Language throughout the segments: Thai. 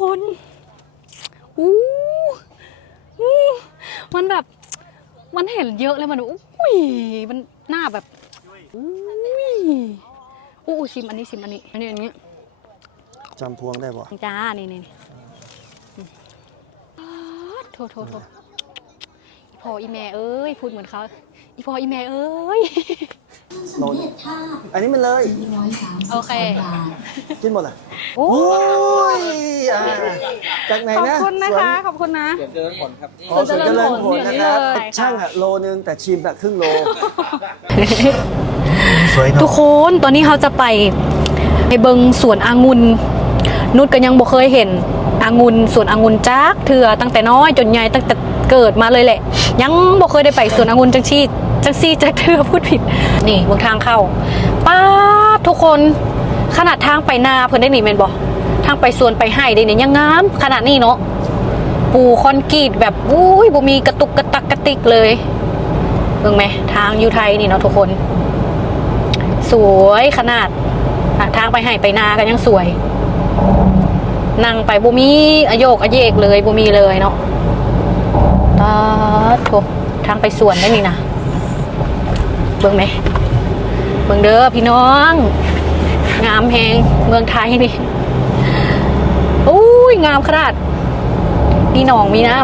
คนอู้อู้มันแบบ มันเห็นเยอะเลยมันอุ้ยมันหน้าแบบอุ้ยอู้อู้ชิมอันนี้ชิมอันนี้อันนี้อันนี้จำพวงได้บ่จ้า นี่นี่นี่อืมอ๊าดโทษโทษโทษอีพ่ออีแม่เอ้ยพูดเหมือนเขาอีพ่ออีแม่เอ้ย โนนอันนี้มันเลย โอเค กินหมดอะโอ้โอ้ยอ่าจากไหนขอบนะคุณนะคะ ขอบคุณนะอ๋อสวนเจริญผลนะครับเจริญผลช่างอะโลนึงแต่ชิมอะครึ่งโล สวยทุเนาะกคนตอนนี้เขาจะไปไปเบิงสวนองุ่นนุชก็ยังบ่เคยเห็นองุ่นสวนองุ่นจักเถื่อตั้งแต่น้อยจนใหญ่ตั้งแต่เกิดมาเลยแหละ ยังบ่เคยได้ไปสวนองุ่นจังซี่ จังซี่จักเธอพูดผิด นี่เบนทางเข้าป้าทุกคนขนาดทางไปนาเพิ่นได้หนี่แมนบ่ทางไปสวนไปให้ได้นี่ยังงามขนาดนี้เนาะปูคอนกรีตแบบอุ้ยบ่มีกระตุกกระตักกระติกเลยเบิ่งไหมทางยูไทยนี่เนาะทุกคน สวยขนาดทางไปให้ไปนากันยังสวย นั่งไปบ่มีอโยกอเยกเลยบ่มีเลยเนาะตาโถทางไปสวนได้นี่นะ เบิ่งไหมเบิ่งเด้อพี่น้อง งามแหงเมืองไทยนี่อุ้ยงามขนาดมีหนองมีน้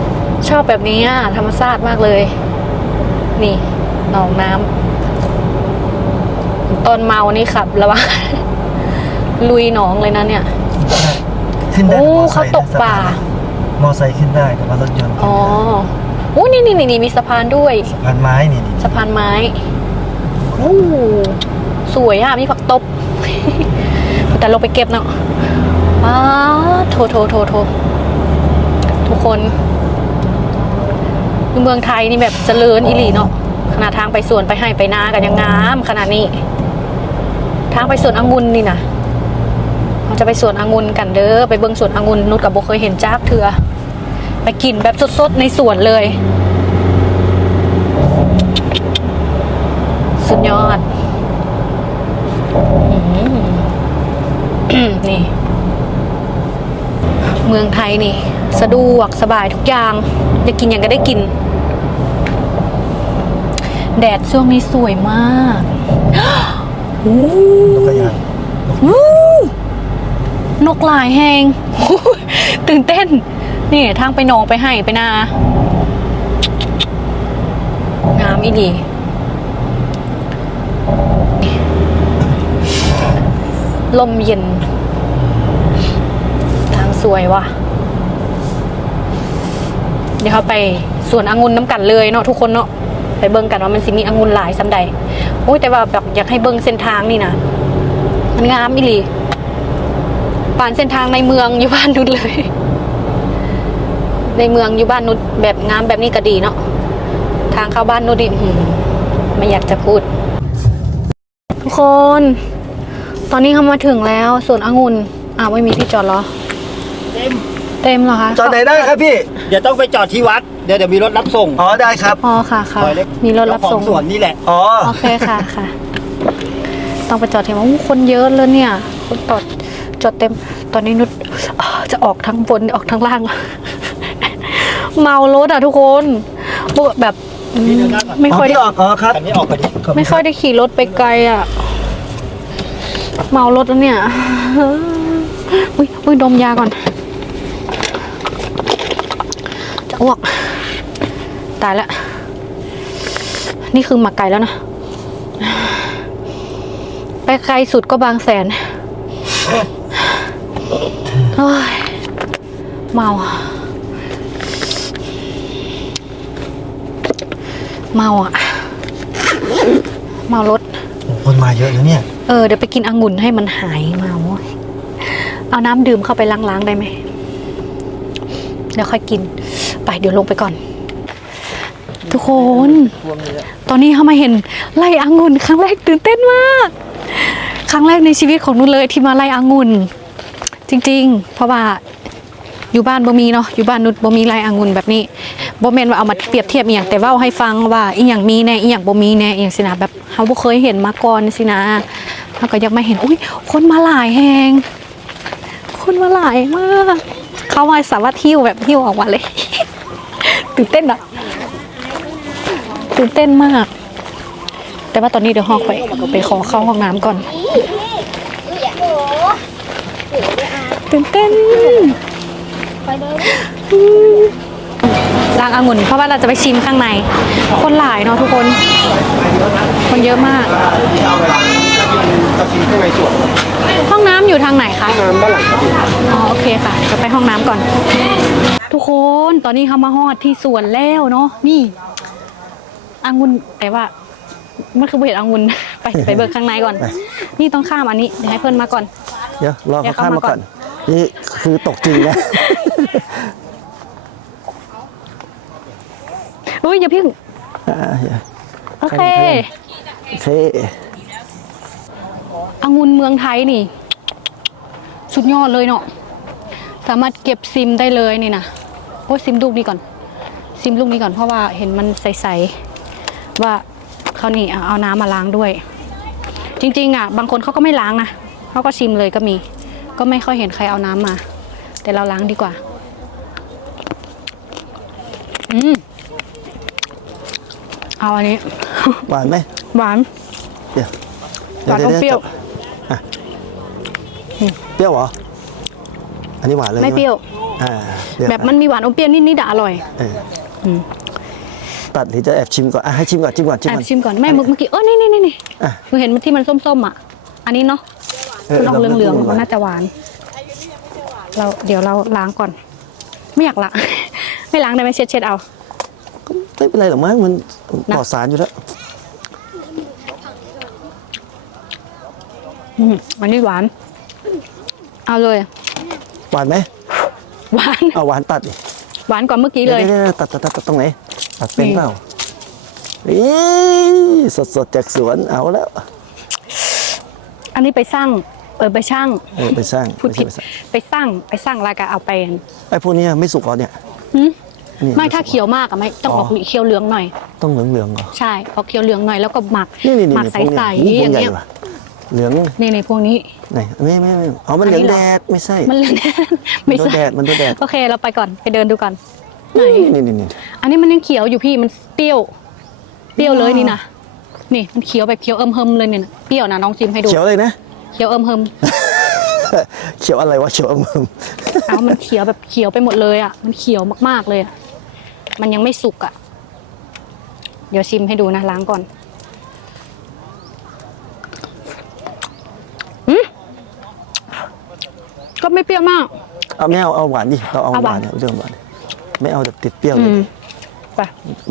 ำชอบแบบนี้อะธรรมชาติมากเลย นี่หนองน้ำตอนเมานี่ขับระวังลุยหนองเลยนะเนี่ย ขึ้นได้โอ้มอไซเขาค์ตกป่ามอไซค์ขึ้นได้แต่ว่ารถยนต์ขึ้นอ๋อไม่ได้โอ้นี่นี่นี่มีสะพานด้วย สะพานไม้นี่นี่สะพานไม้โอ้สวยอะ มีผักตบ แต่ลงไปเก็บเนาะอ้าโทโทโทโททุกคน เมืองไทยนี่แบบเจริญอีหลีเนาะขนาดทางไปสวนไปให้ไปนากันยังงามขนาดนี้ ทางไปสวนองุ่นนี่นะเราจะไปสวนองุ่นกันเด้อไปเบิ่งสวนองุ่นนุชกับโบเคยเห็นจากเถือ ไปกินแบบสดๆ ในสวนเลย สุดยอดอืมนี่ เมืองไทยนี่ สะดวกสบายทุกอย่างอยากกินอย่างก็ได้กิน แดดช่วงนี้สวยมากโอ้นกกระยางวู้นกหลายแหงตื่นเต้น นี่ทางไปหนองไปให้ไปนางามอีดีลมเย็น ทางสวยว่ะ เดี๋ยวเขาไปสวนองุ่นน้ำกันเลยเนาะทุกคนเนาะไปเบิ่งกันว่ามันสิมีองุ่นหลายสำใดโอ้ยแต่ว่าแบบอยากให้เบิ่งเส้นทางนี่นะมันงามอีหลีป่านเส้นทางในเมืองอยู่บ้านนุชเลย ในเมืองอยู่บ้านนุชแบบงามแบบนี้ก็ดีเนาะทางเข้าบ้านนุชดิหืมไม่อยากจะพูด ทุกคน ตอนนี้เขามาถึงแล้วสวนองุ่นอ้าวไม่มีที่จอดเหรอ เต็มเต็มเหรอคะจอดไหนได้ครับพี่ เดี๋ยวต้องไปจอดที่วัด เดี๋ยวเดี๋ยวมีรถรับส่ง อ๋อได้ครับอ๋อค่ะค่ะซอยเล็กมีรถรับส่งเจ้าของสวนนี่แหละ อ๋อ โอเคค่ะค่ะ ต้องไปจอดเห็นว่าคนเยอะเลยเนี่ย คนจอดจอดเต็ม ตอนนี้นุชอ่าจะออกทั้งบนออกทั้งล่าง เมารถอะทุกคนแบบอืมไม่ค่อยได้พี่ออกอ๋อครับคันนี้ออกไปดิขบณไม่ค่อยได้ขี่รถไปไกลอะ เมารถแล้วเนี่ยอุ้ยอุ้ยดมยาก่อน จะอ้วก ตายแล้วนี่คือหมักไก่แล้วนะ ไปไกลสุดก็บางแสนโอ้ยเมา เมาอะ เมารถโอ้คนมาเยอะนะเนี่ย เออเดี๋ยวไปกินองุ่นให้มันหายเมา เอาน้ำดื่มเข้าไปล้างๆได้ไหมเดี๋ยวค่อยกิน ไปเดี๋ยวลงไปก่อน ทุกคน ตอนนี้เขามาเห็นไล่องุ่นครั้งแรกตื่นเต้นมาก ครั้งแรกในชีวิตของนุ่นเลยที่มาไล่องุ่นจริง ๆ เพราะว่า อยู่บ้านบ่มีเนาะอยู่บ้านนุชบ่มีไล่องุ่นแบบนี้บ่แม่นว่าเอามาเปรียบเทียบอหย่างแต่เว้าให้ฟังว่าอีหยังมีแน่อีหยังบ่มีแน่อีหยังสินะแบบเฮาบ่เคยเห็นมาก่อนสินะเฮาก็อยากมาเห็นอุ้ยคนมาหลายแฮงคนมาหลายมากเขามาสามารถหิ้วแบบหิ้วออกมาเลย ตื่นเต้นอะตื่นเต้นมาก แต่ว่าตอนนี้เดี๋ยวหอกไปไปขอเข้าห้องน้ำก่อน ตื่นเต้น ล้างองุ่นเพราะว่าเราจะไปชิมข้างใน คนหลายเนาะทุกคน คนเยอะมาก ห้องน้ำอยู่ทางไหนคะ น้ำด้านหลังครับพี่อ๋อโอเคค่ะจะไปห้องน้ำก่อน ทุกคนตอนนี้เขามาฮอดที่สวนแล้วเนาะนี่องุ่นแต่ว่ามันคือเห็ดองุ่นไปไปเบิกข้างในก่อน นี่ต้องข้ามอันนี้เดี๋ยวให้เพื่อนมาก่อน เดี๋ยวรอเดี๋ยเขาวข้ามเข้ามามาก่อนก่ นี่คือตกจริงนะ อุ้ยอย่าเพิ่งอ่าเดี๋ยวโอเคโอเคองุ่นเมืองไทยนี่ สุดยอดเลยเนาะสามารถเก็บซิมได้เลยนี่นะโอ้ยซิมลูกนี้ก่อน ซิมลูกนี้ก่อนเพราะว่าเห็นมันใสๆว่าเขานี่เอาเอาน้ำมาล้างด้วย จริงๆอะ บางคนเขาก็ไม่ล้างนะเขาก็ชิมเลยก็มี ก็ไม่ค่อยเห็นใครเอาน้ำมา แต่เราล้างดีกว่า อืมเอาอันนี้ หวานไหมหวาน เดี๋ยวหวานอมเปรี้ยวจับอะเปรี้ยวเหรอ อันนี้หวานเลยไม่ใช่หเปรี้ยวอ่าเดี๋ยวแบบมันมีหวานอมเปรี้ยวนิดๆอะอร่อย เอออม ตัดหรือจะแอบชิมก่อนอะให้ชิมก่อนชิมก่อนชิมแอบก่อน ชิมก่อนแม่เมื่อกี้เออนี่นี่นี่นี่อะ หนูเห็นมันที่มันส้มๆอะ อันนี้เนาะเออ มันออกเหลืองๆามันน่าจะหวาน เราเดี๋ยวเราล้างก่อน ไม่อยากล้าง ไม่ล้างได้ไหมเช็ดเช็ดๆเอาไม่เป็นไรหรอกมั้งมันนะปลอดสารอยู่แล้วอืมอันนี้หวาน เอาเลย หวานไหมหวานเอาหวานตัดดิหวานกว่าเมื่อกี้เลยดี๋วๆๆตัดตัดตัดตัดตรงไหนตัดเป็นนี่เปล่าอีสดสดๆจากสวนเอาแล้ว อันนี้ไปสร้างเออไปช่างเออไปสร้างพูดผิดไม่ใช่ไปสร้างไปสร้างไปสร้างแล้วก็เอาไปไอ้พวกเนี้ยไม่สุกเหรอเนี่ยหืมนี่ไม่ถ้าเขียวมากอะไม่ต้องออกอ๋อเขียวเหลืองหน่อย ต้องเหลืองเหลืองๆเหรอใช่พอเขียวเหลืองหน่อยแล้วก็หมักนี่นี่นี่หมักนี่ใพวกสเนี้ยๆนี่พอวงย่างใหญ่เงี้ยว่ะเหลืองนี่ในพวกนี้ไหนไม่ไม่ไม่อ๋อมันเหลืองอันนี้แดเหรอดไม่ใช่ มันเหลืองแดงไม่มันตัวใช่แดดมันตัวแดดโอเคเราไปก่อนไปเดินดูก่อนไหนนี่นี่นี่อันนี้มันยังเขียวอยู่พี่มันเปรี้ยวเปรี้ยวเลยนี่นะ นี่มันเขียวแบบเขียวเอิมเฮิมเลยเนี่ยนะเปรี้ยวนะน้องซิมให้ดูเขียวเลยนะเขียวเอิมเฮิมเขียวอะไรวะเขียวอมมเอามันเขียวแบบเขียวไปหมดเลยอะมันเขียวมากๆเลยอะมันยังไม่สุกอะ เดี๋ยวชิมให้ดูนะล้างก่อนอืมก็ไม่เปรี้ยวมากเอาไม่เอาเอาหวานดิเราเอาเอาหวาวหาน นเนี่ยเรื่องหวาน ไม่เอาแบบติดเปรี้ยวอืเลยมไป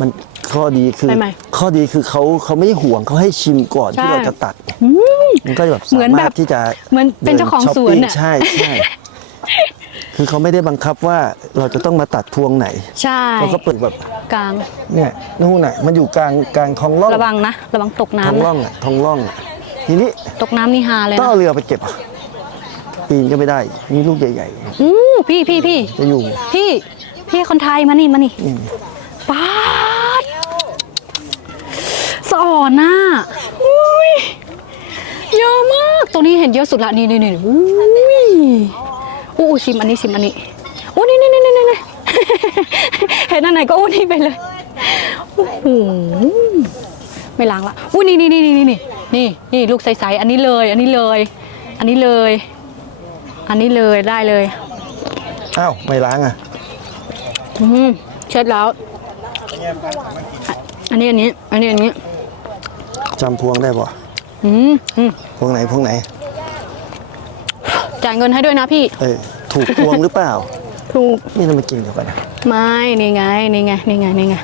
มัน ข้อดีคือไม่ไม่ข้อดีคือเขาเขาไม่ห่วงเขาให้ชิมก่อนใช่ ที่เราจะตัด มันก็จะแบบเหมืสาอนมาแบรถบที่จะเหมือนเป็นเจ้าของสวนดิอะช้ปปิ้งใช่ใช่ คือเขาไม่ได้บังคับว่าเราจะต้องมาตัดพวงไหนใช่เขาก็เปิดแบบกลาง เนี่ยนู่นน่ะมันอยู่กลางกลางท้องร่องระวังนะ ระวังตกท้องน้ำร่อนะงอะท้องร่องอะทีนี้ตกน้ำนี่ฮาเลยต้องนะเอาเรือไปเก็บอะปีนก็ไม่ได้นี่ลูกใหญ่อู้พี่พี่พี่ๆจะอยู่ พี่ พี่คนไทยมานี่มานี่นี่ป๊าด สะอ่อนน่ะอุ้ยเยอะมากตัวนี้เห็นเยอะสุดละนี่นี่นี่อุ้ยอู้อู้ชิมอันนี้ชิมอันนี้อู้นี่นี่นี่นี่นี่เห็นอันไหนก็อู้นี่ไปเลยโอ้โหไม่ล้างละอู้นี่นี่นี่นี่นี่นี่นี่นี่ลูกใสๆอันนี้เลย อันนี้เลย อันนี้เลย อันนี้เลยได้เลยอ้าวไม่ล้างอะอืมเช็ดแล้วอันนี้อันนี้ อันนี้อันนี้ จำพวงได้ป่ะอืมอืมพวงไหนพวงไหน จ่ายเงินให้ด้วยนะพี่ เออถูกพวงหรือเปล่า ถูก นี่เรามากินเดี๋ยวกันนะไม่ นี่ไง นี่ไง นี่ไง นี่ไง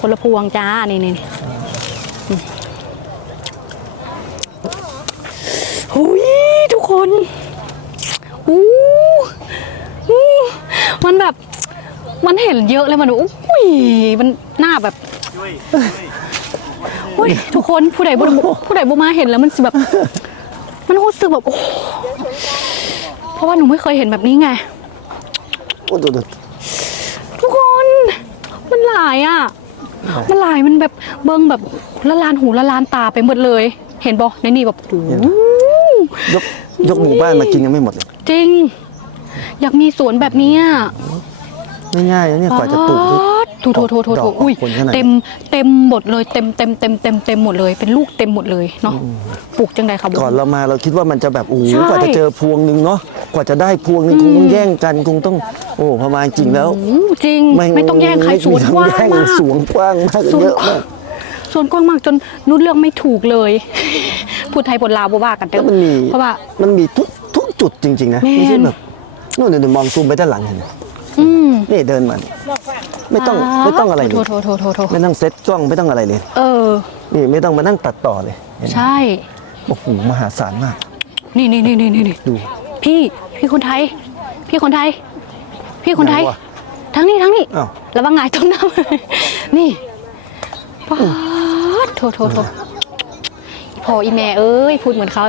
คนละพวงจ้า นี่นี่นี่อืมหุยทุกคนอู้อู้มันแบบ มันเห็นเยอะเลยมันอุ้ยมันหน้าแบบ อุ้ยทุกคนผู้ใดบุผู้ใดบุมาเห็นแล้วมันสิแบบ มันรู้สึกแบบโอ้เพราะว่าหนูไม่เคยเห็นแบบนี้ไง โอ้ดูดูทุกคนมันหลายอะ มันหลายมันแบบเบิ้งแบบละลานหูละลานตาไปหมดเลย เห็นบอกในนี่แบบโอ้โหยกยกหมู่บ้านมากินยังไม่หมดเลยจริง อยากมีสวนแบบเนี้ยง่ายๆนะเนี่ยกว่าจะปลูกนี่ ถูถูถูถูดถูอกอุ้ยผลขนาดนี้เต็มเต็มหมดเลยเต็มเต็มเต็มเต็มเต็มหมดเลย เป็นลูกเต็มหมดเลยเนาะปลูกจังใดครับก่อนเรามาเราคิดว่ามันจะแบบโอ้โหใช่ กว่าจะเจอพวงหนึ่งเนาะกว่าจะได้พวงหนึ่งคงต้องแย่งกันคงต้อง โอ้ประมาณจริงแล้วอืมจริงไม่ต้องแย่งใครสวนกว้างแย่งมาก สวนกว้างมากสวนเยอะกว้าง มากสวนกว้างมากจนนุชเลือกไม่ถูกเลย พูดไทยพูดลาวบ่ว่ากันเด้แล้อวมันมีเพราะว่า มันมีทุกทุกจุดจริง ๆ นะแม่น ไม่ใช่แบบนู่นเดี๋ยวมองซูมไปด้านหลังเห็นไหมอืมนี่เดินมานี่ ไม่ต้องไม่ต้องอะไรเลโทยโทโทโทโทไม่ต้องเซ็ตกล้องไม่ต้องอะไรเลย เออ นี่ไม่ต้องมานั่งตัดต่อเลยเห็นไหมใช่โอ้โหมหาศาลมาก นี่นี่นี่นี่นี่ดู พี่พี่คนไทย พี่คนไทย พี่คนไทยไหนวะทั้งนี้ทั้งนี้อ้าวระวังหงายต้นน้ำนี่ป๊าดโทโทโทอีพออีแม่เอ้ยพูดเหมือนเขา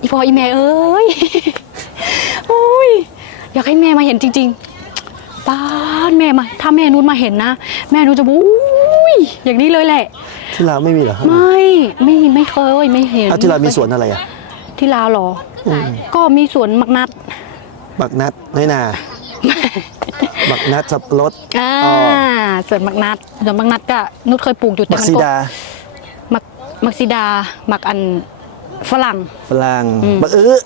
อีพออีแม่เอ้ยโอ้ยอยากให้แม่มาเห็นจริง ๆ ป้าดแม่มา ถ้าแม่นุชมาเห็นนะ แม่นุชจะบู๊ยอย่างนี้เลยแหละ ที่ลาวไม่มีเหรอครับไม่ไม่ไม่เคยไม่เห็นเอาที่ลาวมีสวนอะไรอะที่ลาวเหรออก็มีสวนมักนัด บักนัดน้อยนา บักนัดสับปะรด อ่าอ๋อ สวนมักนัดสวนมักนัดก็นุชเคยปลูกอยู่แต่บักมันซีก็ดามักมักซีดา มักอันฝรั่ง ฝรั่งอืมบักอื้อ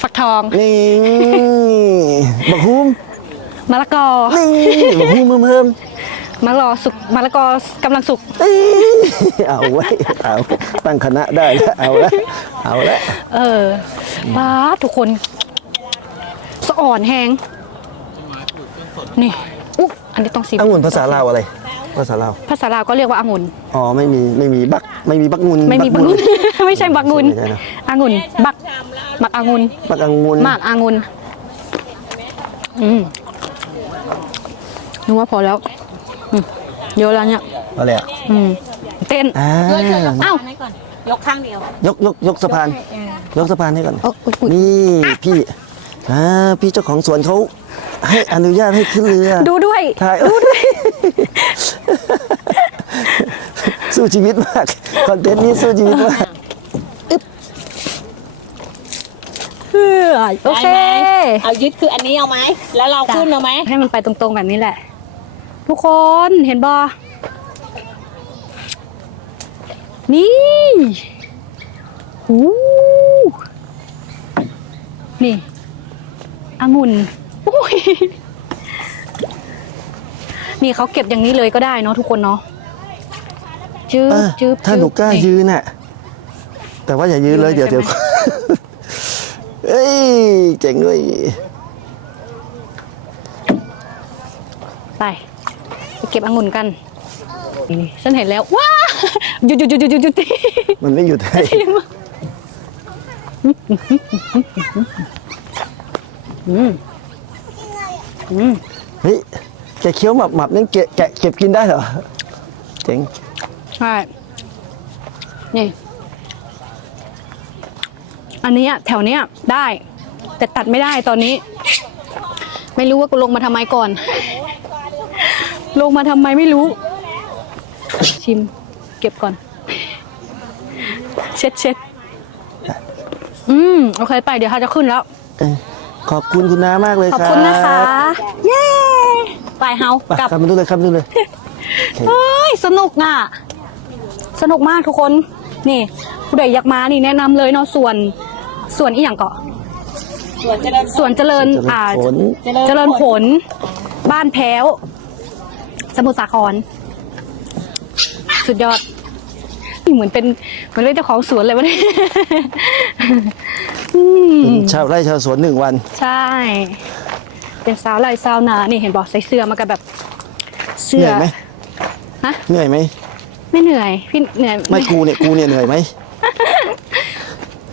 ฟักทอง นี่ บักฮุ้ม มะละกอนี่บักฮุ้มเพิ่มเพิ่มมะละกอสุกมะละกอกำลังสุกเอ้ยเอาไว้เอาตั้งคณะได้แล้วเอาละเอาละเออป้าดทุกคน สะอ่อนแหงนี่อุ๊อันนี้ต้องสีองุ่นภาษาลาวอะไร ภาษาลาวภาษาลาวก็เรียกว่าองุ่นอ๋อไม่มีไม่มีบักไม่มีบักงุนไม่มีบักงุนไม่ใช่บักงุนใช่นะองุ่นบักบักองุ่นบักองุนมากองุ่นอืม นึกว่าพอแล้วอืมเยอะแล้วเนี่ยอะไรอะอืมเต้น อ่าเอ้าให้ก่อน ยกข้างเดียว ยกยกยกสะพาน ยกสะพานให้ก่อน เอาอุ๊ยอุ๊ยนี่พี่อ่าพี่เจ้าของสวนเขาให้อนุญาตให้ขึ้นเรือดูด้วย ถ่ายดูด้วย สู้ชีวิตมาก คอนเทนต์นี้สู้ชีวิตมาก เฮ้ยโอเค ได้ไหมเอายึดคืออันนี้เอาไหม แล้วเราขึ้นเอาไหมให้มันไปตรงๆแบบนี้แหละ ทุกคนเห็นบอนี่หูนี่องุ่นอุ้ยนี่เขาเก็บอย่างนี้เลยก็ได้เนาะทุกคนเนาะจืบเออจืบถ้าหนูกล้านี่ยืนน่ะ แต่ว่าอย่ายืนเลยยืเดี๋ยนวเลยเดี๋ยวใช่ไหมเอ้ยเจ๋งด้วย ไปไปเก็บองุ่นกันฉันเห็นแล้วว้าหยุดหยุดหยุดหยุดหยุดหยุดมันไม่หยุดให้เฮ้ยแกเคี้ยวหมับหมับนั่นแกะแกเก็บกินได้เหรอเจ๋งใช่นี่อันนี้แถวเนี้ยได้ แต่ตัดไม่ได้ตอนนี้ ไม่รู้ว่ากูลงมาทำไมก่อน ลงมาทำไมไม่รู้ ชิมเก็บก่อน เช็ดเช็ดอืมโอเคไปเดี๋ยวเขาจะขึ้นแล้วเอ้ยขอบคุณคุณน้ามากเลยขอบครับคุณนะคะ เย้ไปเฮาไปกลับ ครับมาดูเลยครับมาดูเลย เฮ้ยสนุกอะ สนุกมากทุกคน นี่ ผู้ใดอยากมานี่แนะนำเลยเนาะส่วนส่วนอีหยังเกาะส่วนเจริญส่วนเจริญเจริญอ่าผลเจริญผล บ้านแพ้ว สมุทรสาคร สุดยอดนี่เหมือนเป็นเหมือนเป็นเจ้าของสวนเลยวะเนี่ยอืมเป็นชาวไร่ชาวสวนหนึ่งวัน ใช่ เป็นสาวไร่สาวนานี่เห็นบอกใส่เสื้อมากับแบบเสื้เหอนื่อยไหมฮะ เหนื่อยไหมไม่เหนื่อย พี่เหนื่อยไม่กูเนี่ยกูเนี่ยเหนื่อยไหม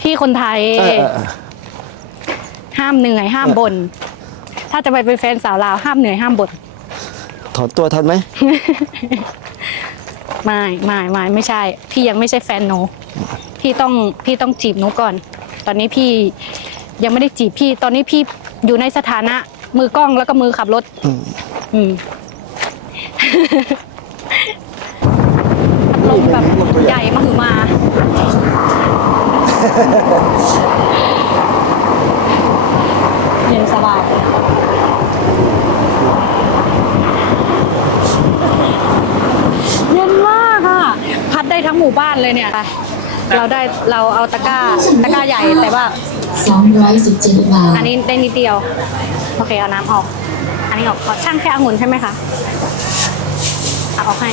พี่คนไทย เออเออเออห้ามเหนื่อยห้ามบ่นถ้าจะไปเป็นแฟนสาวลาวห้ามเหนื่อยห้ามบ่น ถอนตัวทันไหม ไม่ไม่ไม่ไม่ใช่ พี่ยังไม่ใช่แฟนหนู พี่ต้องพี่ต้องจีบหนูก่อน ตอนนี้พี่ยังไม่ได้จีบพี่ ตอนนี้พี่อยู่ในสถานะ มือกล้องแล้วก็มือขับรถ อืม อืมพัดลมแบบใหญ่มาหือมานเย็นสบายเย็นมากอะ พัด ได้ทั้งหมู่บ้านเลยเนี่ยเราได้เราเอาตะกร้าตะกร้าใหญ่แต่ว่า 217 บาท อันนี้ได้นิดเดียว โอเคเอาน้ำออก อันนี้ออกขอช่างแค่องุ่นใช่ไหมคะเอาออกให้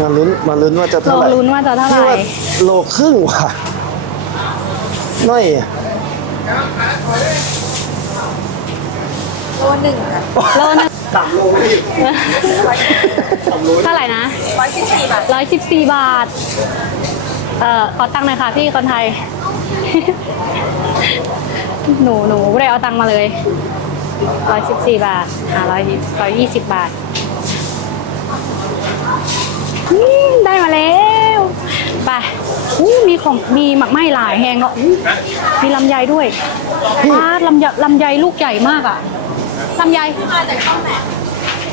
มาลุ้นมาลุ้นว่าจะลเท่าองไหร่ลุ้นว่าจะเท่าไหพี่ร่ว่าโลครึ่งว่ะน้อยอะ โลนึงเท่าไหร่นะร้อยสิบสี่บาทร้อยสิบสี่บาท เอ่อขอตังค์หน่อยค่ะพี่คนไทย หนูหนูไม่ได้เอาตังค์มาเลยร้อยสิบสี่บาทอ่าร้อยร้อยยี่สิบบาทอืมได้มาแล้วไปอู้มีของมีหมักไหม้หลายแหงก็อู้มีลำไยด้วยป้าดลำไยลำไยลูกใหญ่มากอะ ลำไยมาจากช่องไหน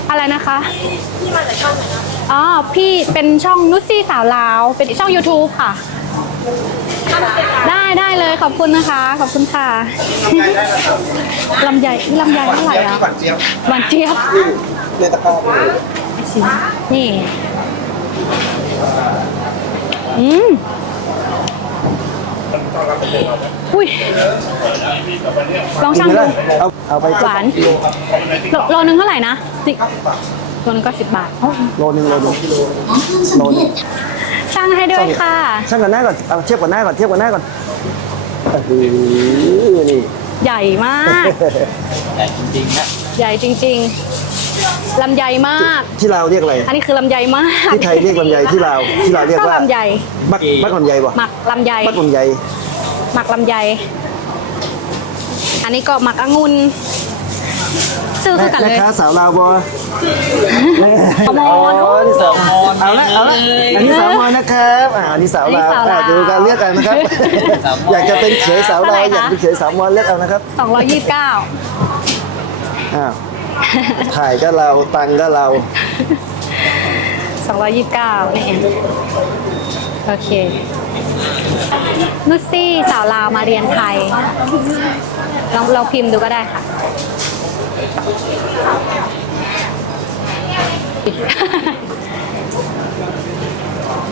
อะไรนะคะพี่มาจากช่องไหนอ๋อพี่เป็นช่องนุชซี่สาวลาว เป็นช่อง YouTube ค่ะ ได้ได้เลยขอบคุณนะคะ ขอบคุณค่ะลำไยลำไยเท่าไหร่อะหวานเจี๊ยบหวานเจี๊ยบในตะกร้าเลยนี่ อืม อุ้ยลองชั่งไม่ดูได้เอาเอาไปหวานโลโลนึงเท่าไหร่นะสิโลนึงก็สิบบาทโอ้โลนึงโลนึงอ๋อเครื่องสำเร็จช่างให้ด้วยค่ะช่างกันหน้าก่อนเอาเทียบกับหน้าก่อนเทียบกับหน้าก่อนโอ้โหนี่ใหญ่มากจริงๆนะใหญ่จริง ๆลำไยมาก ที่เราวเรียกอะไร อันนี้คือลำไยมาก ที่ไทยเรียกลำไยที่ลาวที่ลาวเรียกก็ว่าลำไยบักบักลำไยบ่หมักลำไยบักลำไย หมักลำไย อันนี้ก็หมักองุ่นซื้อคือกันแม่เลยค้าสาวลาวบ่ขโมยอ๋อนี่สาวเอาละเอาละอันนี้สาวมอญนะครับอ่าอันนี้สาวลาวอันนี้สาวลาวอ่าดูการเลือกกันนะครับ อยากจะเป็นเขยสาวลาวอยากเป็นเขยสาวมอญเลือกเอานะครับสองร้อยยี่สิบเก้าอ้าวถ่ายก็เราตังค์ก็เราสองร้อยยี่สิบเก้านี่เองโอเค นุชซี่สาวลาวมาเรียนไทยลองลองพิมพ์ดูก็ได้ค่ะ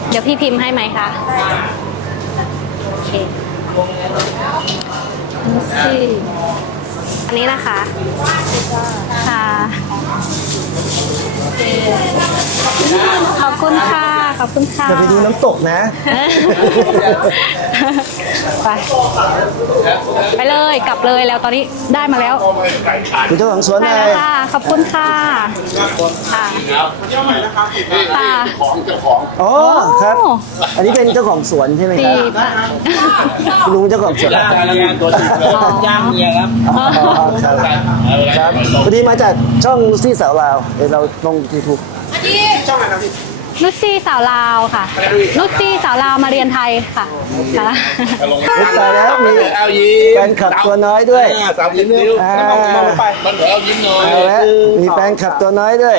เดี๋ยวพี่พิมพ์ให้ไหมคะโอเคนุชซี่อันนี้นะคะ ค่ะ ขอบคุณค่ะ ขอบคุณค่ะจะไปดูน้ำตกนะ ไปไปเลยกลับเลยแล้วตอนนี้ได้มาแล้วคุณเจ้าของสวนได้ไงแล้วค่ะขอบคุณค่ะค่ะค่ะอ๋อครับอันนี้เป็นเจ้าของสวนใช่ไหมคสี่รับบาทคุณลุงเจ้าของสวนย่างเมียตัวจริงเลยย่างเมียครับอ๋อครับครับพอดีมาจากช่องซี่สาวลาวเดี๋ยวเราลงยูทูบนุ ชซี่สาวลาวค่ะ นุชซี่สาวลาวมาเรียนไทยค่ะค่ะตายแล้วมี เอายิ้มแฟนคลับตัวน้อยด้วยสามยิ้มนิ้วอ่าไปมันเหลือเอายิ้มหน่อยเอาละมีแฟนคลับตัวน้อยด้วย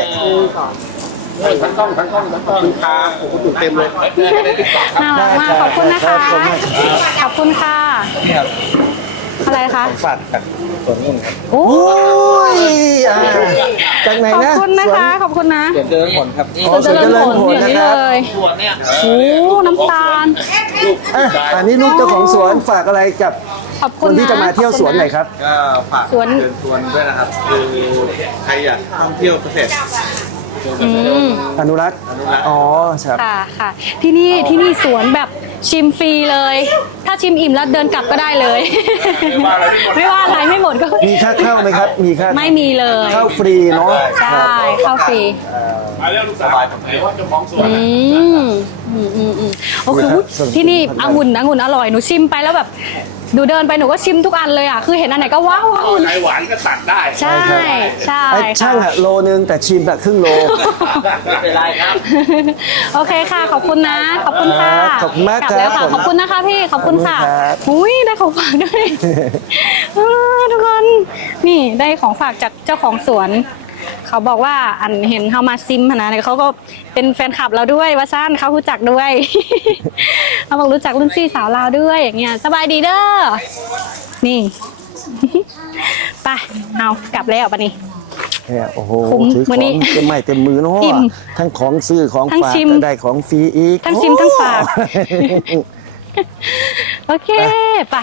ทั้งกล้องทั้งกล้องทั้งกล้องขาโอ้โหเต็มเลยน่ารักมากขอบคุณนะคะ ขอบคุณค่ะ อะไรคะฝากจากสวนนุ่นครับโอ้โอ้ยอ่าจากไหนขอบนะคุณนะคะ ขอบคุณนะเดี๋ยวเดินผลครับนี่อ๋อสวนเจริญผลอย่างนะนี้ครับเลยสวนเนี่ย โอ้น้ำตาล อะอันนี้ลูกเจ้าของสวนฝากอะไรกับขอบคคุณนนะที่จะมาเที่ยวสวนหน่อยครับ ก็ฝากสวนเชิญชวนด้วยนะครับ คือใครอยากท่องเที่ยวเกษตรอืมอนุรักษ์ อนุรักษ์ อ๋อครับ ค่ะค่ะ ที่นี่ที่นี่สวนแบบ ชิมฟรีเลย ถ้าชิมอิ่มแล้วเดินกลับก็ได้เลย ไม่ว่าอะไรไม่หมดก็ มีค่าเข้าไหมครับ มีค่าไม่มีเลย เข้าฟรีเนาะใช่เข้าฟรีสบายผมเลยว่าเจ้าของสวน อืมอืมอืมอืมโอ้คือที่นี่องุ่นองุ่นอร่อยหนูชิมไปแล้วแบบ ดูเดินไปหนูก็ชิมทุกอันเลยอะ คือเห็นอันไหนก็ว้าวว้าวใครหวานก็ตัดได้ใช่ ใช่ไอ้ค่ะช่างอะโลนึงแต่ชิมแบบครึ่งโลไม่เป็นไรครับ โอเคค่ะ ขอบคุณนะ ขอบคุณค่ะขอบคุณมากลับแล้วครัค่ะบขอบคุณนะคะพี่ ขอบคุณค่ะ ขอบคุณครับ อุ้ยได้ของฝากด้วยอ่าทุกคน นี่ได้ของฝากจากเจ้าของสวน เขาบอกว่าอันเห็นเขามาซิมหั้นนะเนี่ยเขาก็เป็นแฟนคลับเราด้วยว่าซ่านเขารู้จักด้วย เขาบอกรู้จักรุ่นซี่สาวลาวด้วยอย่างเงี้ยสบายดีเด้อนี่ ไปเอากลับแล้วปะนี่ เนี่ยโอ้โหคุ้มถือขมื้อองนี้เต็มไม้เต็มมือเนาะอิ่มทั้งของซื้อของทั้งฝากชิมได้ของฟรีอีกทั้งชิมทั้งฝาก โอ้โอเคไป